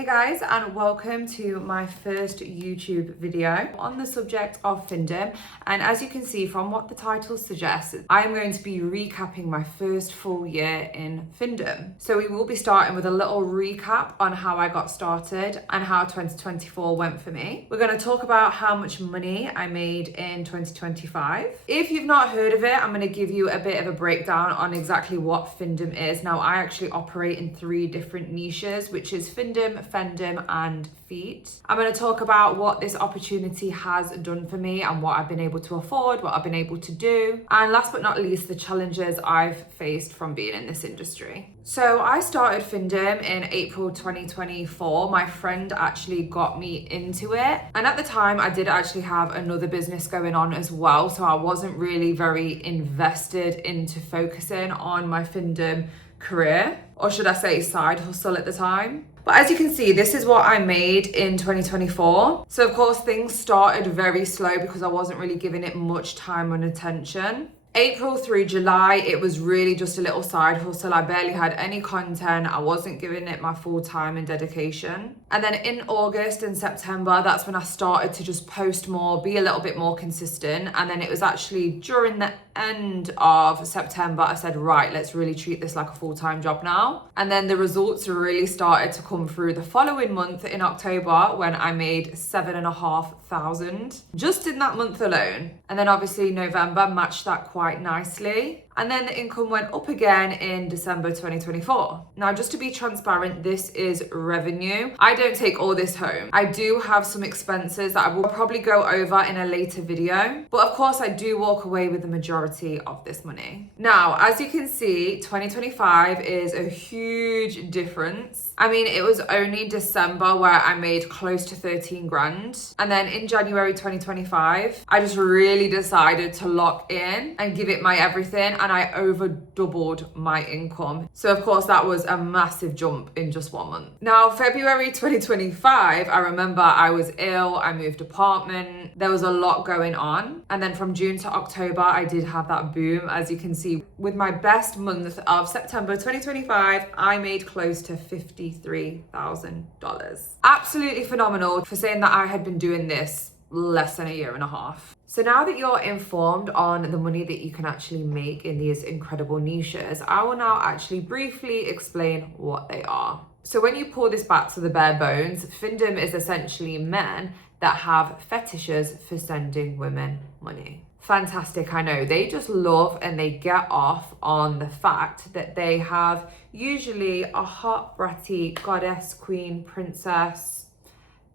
Hey guys, and welcome to my first YouTube video on the subject of Findom. And as you can see from what the title suggests, I am going to be recapping my first full year in Findom. So we will be starting with a little recap on how I got started and how 2024 went for me. We're going to talk about how much money I made in 2025. If you've not heard of it, I'm going to give you a bit of a breakdown on exactly what Findom is. Now, I actually operate in 3 different niches, which is Findom, Fendom and feet. I'm going to talk about what this opportunity has done for me and what I've been able to afford, what I've been able to do, and last but not least, the challenges I've faced from being in this industry. So I started Findom in April 2024. My friend actually got me into it, and at the time I did actually have another business going on as well, so I wasn't really very invested into focusing on my Findom career, or should I say side hustle at the time. But as you can see, this is what I made in 2024. So of course things started very slow because I wasn't really giving it much time and attention. April through July, it was really just a little side hustle. I barely had any content. I wasn't giving it my full time and dedication. And then in August and September, that's when I started to just post more, be a little bit more consistent. And then it was actually during the end of September, I said, right, let's really treat this like a full-time job now. And then the results really started to come through the following month in October, when I made $7,500 just in that month alone. And then obviously November matched that quite nicely. And then the income went up again in December 2024. Now, just to be transparent, this is revenue. I don't take all this home. I do have some expenses that I will probably go over in a later video. But of course, I do walk away with the majority of this money. Now, as you can see, 2025 is a huge difference. I mean, it was only December where I made close to 13 grand. And then in January 2025, I just really decided to lock in and give it my everything. And I over doubled my income. So of course that was a massive jump in just 1 month. Now, February 2025, I remember I was ill, I moved apartment, there was a lot going on. And then from June to October, I did have that boom. As you can see, with my best month of September 2025, I made close to $53,000. Absolutely phenomenal for saying that I had been doing this less than a year and a half. So now that you're informed on the money that you can actually make in these incredible niches, I will now actually briefly explain what they are. So when you pull this back to the bare bones, Findom is essentially men that have fetishes for sending women money. Fantastic, I know. They just love and they get off on the fact that they have usually a hot, bratty goddess, queen, princess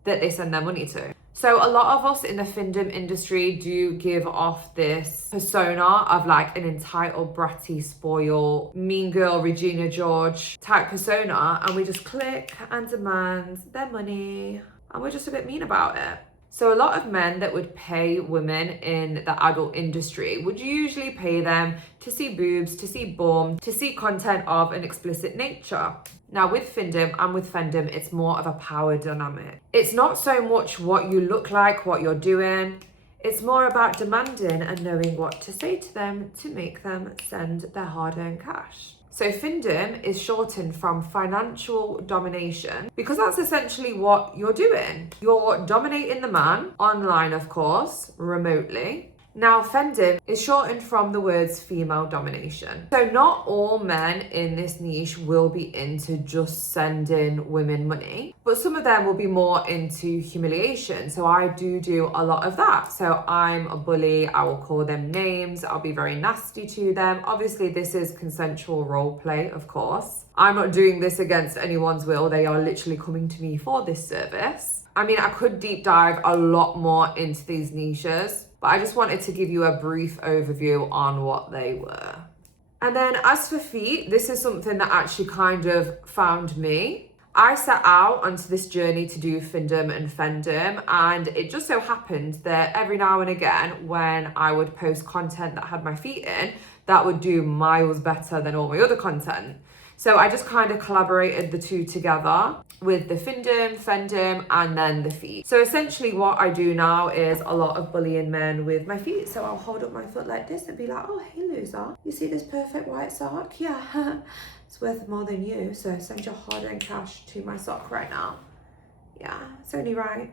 that they send their money to. So a lot of us in the Findom industry do give off this persona of like an entitled, bratty, spoiled, mean girl, Regina George type persona, and we just click and demand their money, and we're just a bit mean about it. So a lot of men that would pay women in the adult industry would usually pay them to see boobs, to see bum, to see content of an explicit nature. Now with Findom and with Fendom, it's more of a power dynamic. It's not so much what you look like, what you're doing. It's more about demanding and knowing what to say to them to make them send their hard-earned cash. So Findom is shortened from financial domination because that's essentially what you're doing. You're dominating the man, online of course, remotely. Now, Fendom is shortened from the words female domination. So not all men in this niche will be into just sending women money, but some of them will be more into humiliation. So I do a lot of that. So I'm a bully, I will call them names, I'll be very nasty to them. Obviously, this is consensual role play, of course. I'm not doing this against anyone's will. They are literally coming to me for this service. I mean, I could deep dive a lot more into these niches, but I just wanted to give you a brief overview on what they were. And then as for feet, this is something that actually kind of found me. I set out onto this journey to do Findom and Fendom, and it just so happened that every now and again when I would post content that had my feet in, that would do miles better than all my other content. So I just kind of collaborated the two together with the Findom, Fendom, and then the feet. So essentially what I do now is a lot of bullying men with my feet. So I'll hold up my foot like this and be like, oh, hey loser, you see this perfect white sock? Yeah, it's worth more than you. So send your hard-earned cash to my sock right now. Yeah, it's only right.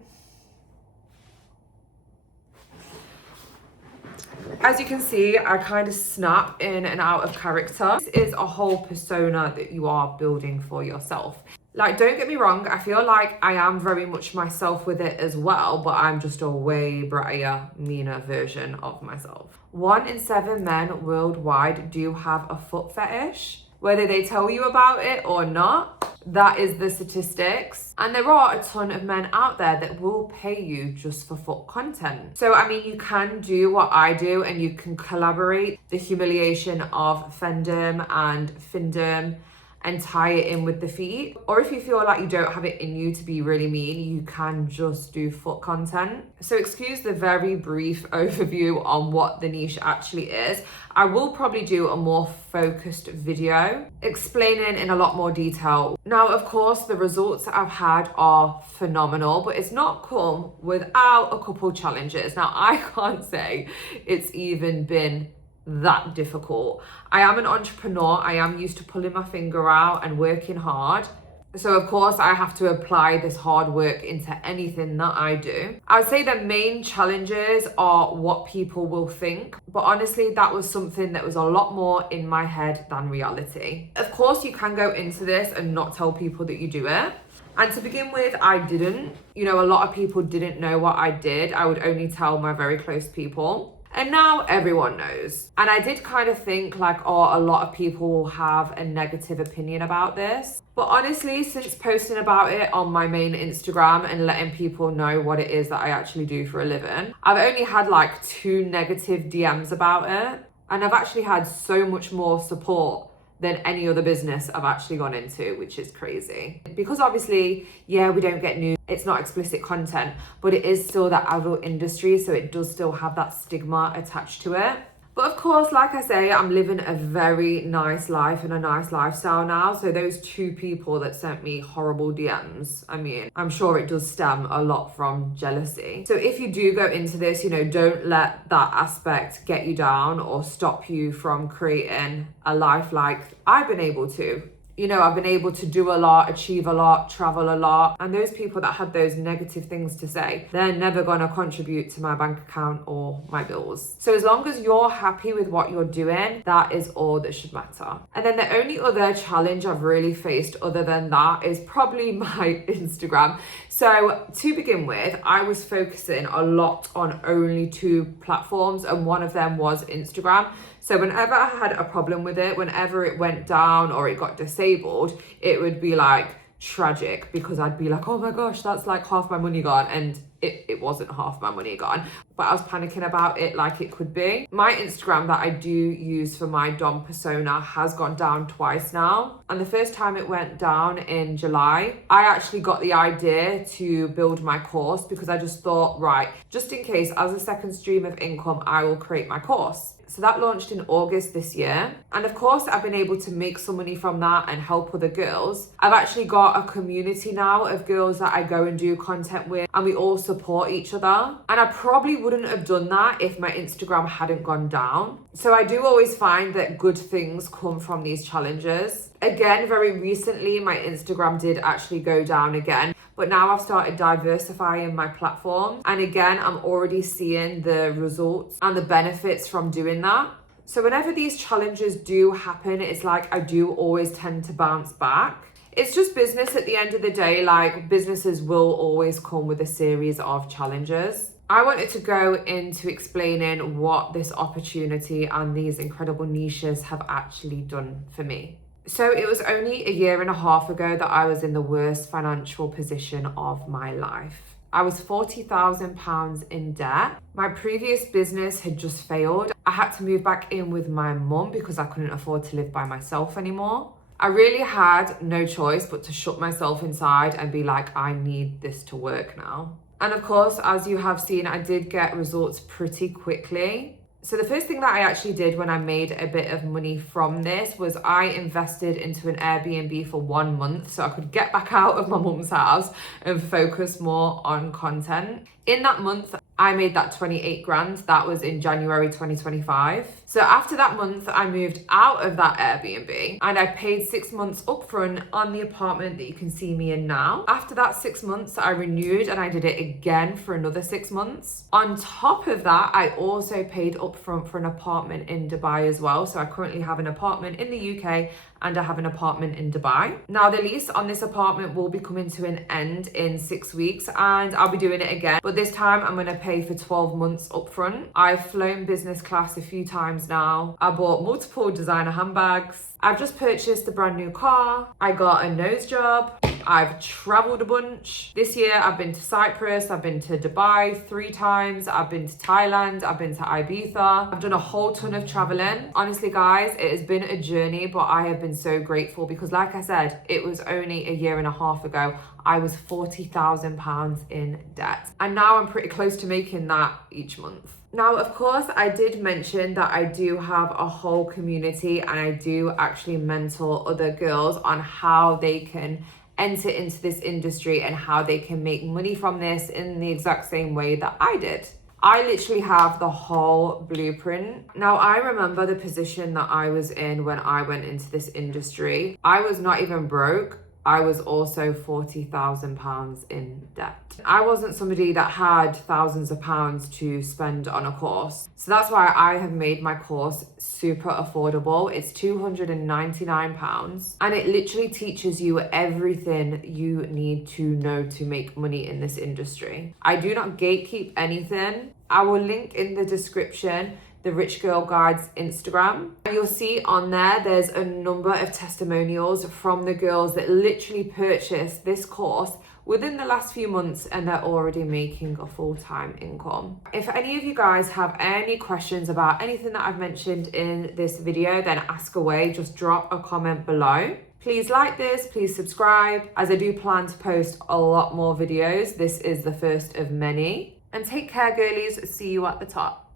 As you can see, I kind of snap in and out of character. This is a whole persona that you are building for yourself. Like, don't get me wrong, I feel like I am very much myself with it as well, but I'm just a way brighter, meaner version of myself. 1 in 7 men worldwide do have a foot fetish. Whether they tell you about it or not, that is the statistics. And there are a ton of men out there that will pay you just for foot content. So, I mean, you can do what I do and you can collaborate the humiliation of Findom and Findom and tie it in with the feet. Or if you feel like you don't have it in you to be really mean, you can just do foot content. So excuse the very brief overview on what the niche actually is. I will probably do a more focused video explaining in a lot more detail. Now, of course, the results that I've had are phenomenal, but it's not come without a couple challenges. Now, I can't say it's even been that difficult. I am an entrepreneur. I am used to pulling my finger out and working hard. So of course I have to apply this hard work into anything that I do. I would say the main challenges are what people will think, but honestly that was something that was a lot more in my head than reality. Of course you can go into this and not tell people that you do it. And to begin with, I didn't. You know, a lot of people didn't know what I did. I would only tell my very close people. And now everyone knows. And I did kind of think like, oh, a lot of people will have a negative opinion about this. But honestly, since posting about it on my main Instagram and letting people know what it is that I actually do for a living, I've only had like 2 negative DMs about it. And I've actually had so much more support than any other business I've actually gone into, which is crazy. Because obviously, yeah, we don't get news, it's not explicit content, but it is still that adult industry, so it does still have that stigma attached to it. But of course, like I say, I'm living a very nice life and a nice lifestyle now. So those 2 people that sent me horrible DMs, I mean, I'm sure it does stem a lot from jealousy. So if you do go into this, you know, don't let that aspect get you down or stop you from creating a life like I've been able to. You know, I've been able to do a lot, achieve a lot, travel a lot. And those people that had those negative things to say, they're never going to contribute to my bank account or my bills. So as long as you're happy with what you're doing, that is all that should matter. And then the only other challenge I've really faced other than that is probably my Instagram. So to begin with, I was focusing a lot on only 2 platforms, and one of them was Instagram. So whenever I had a problem with it, whenever it went down or it got disabled, it would be like tragic, because I'd be like, oh my gosh, that's like half my money gone. And it wasn't half my money gone, but I was panicking about it like it could be. My Instagram that I do use for my Dom persona has gone down twice now. And the first time it went down in July, I actually got the idea to build my course, because I just thought, right, just in case, as a second stream of income, I will create my course. So that launched in August this year. And of course, I've been able to make some money from that and help other girls. I've actually got a community now of girls that I go and do content with, and we all support each other. And I probably wouldn't have done that if my Instagram hadn't gone down. So I do always find that good things come from these challenges. Again, very recently, my Instagram did actually go down again, but now I've started diversifying my platform. And again, I'm already seeing the results and the benefits from doing that. So whenever these challenges do happen, it's like I do always tend to bounce back. It's just business at the end of the day. Like, businesses will always come with a series of challenges. I wanted to go into explaining what this opportunity and these incredible niches have actually done for me. So it was only 1.5 years ago that I was in the worst financial position of my life. I was £40,000 in debt. My previous business had just failed. I had to move back in with my mum because I couldn't afford to live by myself anymore. I really had no choice but to shut myself inside and be like, I need this to work now. And of course, as you have seen, I did get results pretty quickly. So the first thing that I actually did when I made a bit of money from this was I invested into an Airbnb for 1 month so I could get back out of my mum's house and focus more on content. In that month, I made that 28 grand. That was in January 2025. So after that month, I moved out of that Airbnb and I paid 6 months upfront on the apartment that you can see me in now. After that 6 months, I renewed and I did it again for another 6 months. On top of that, I also paid upfront for an apartment in Dubai as well. So I currently have an apartment in the UK and I have an apartment in Dubai. Now the lease on this apartment will be coming to an end in 6 weeks and I'll be doing it again. But this time I'm gonna pay for 12 months upfront. I've flown business class a few times now. I bought multiple designer handbags. I've just purchased a brand new car. I got a nose job. I've traveled a bunch. This year I've been to Cyprus, I've been to Dubai 3 times, I've been to Thailand, I've been to Ibiza. I've done a whole ton of traveling. Honestly guys, it has been a journey, but I have been so grateful because like I said, it was only a year and a half ago I was £40,000 in debt. And now I'm pretty close to making that each month. Now, of course, I did mention that I do have a whole community and I do actually mentor other girls on how they can enter into this industry and how they can make money from this in the exact same way that I did. I literally have the whole blueprint. Now, I remember the position that I was in when I went into this industry. I was not even broke. I was also £40,000 in debt. I wasn't somebody that had thousands of pounds to spend on a course. So that's why I have made my course super affordable. It's £299 and it literally teaches you everything you need to know to make money in this industry. I do not gatekeep anything. I will link in the description the Rich Girl Guide's Instagram. You'll see on there's a number of testimonials from the girls that literally purchased this course within the last few months and they're already making a full-time income. If any of you guys have any questions about anything that I've mentioned in this video, then ask away, just drop a comment below. Please like this, please subscribe, as I do plan to post a lot more videos. This is the first of many. And take care, girlies. See you at the top.